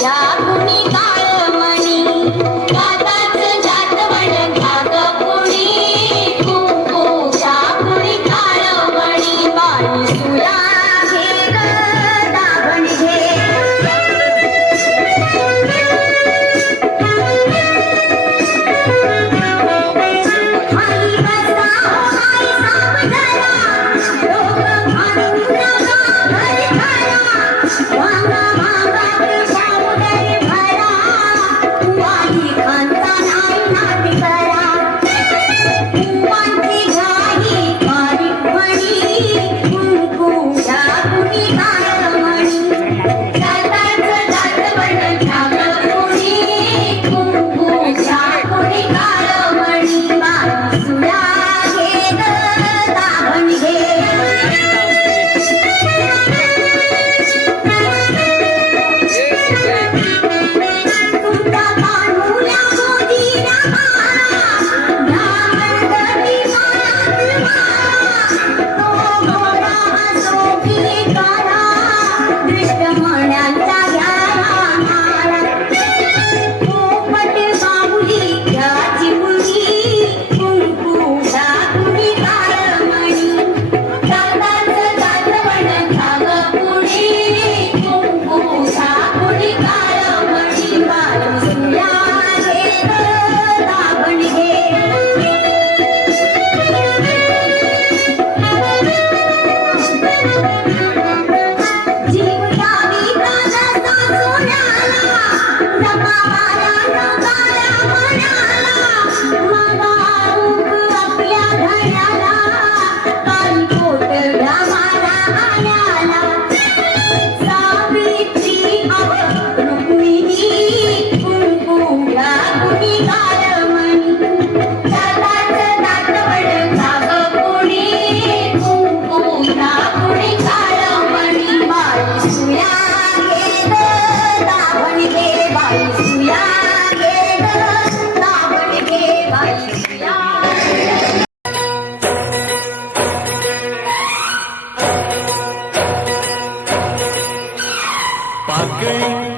やくみ Thank you. again.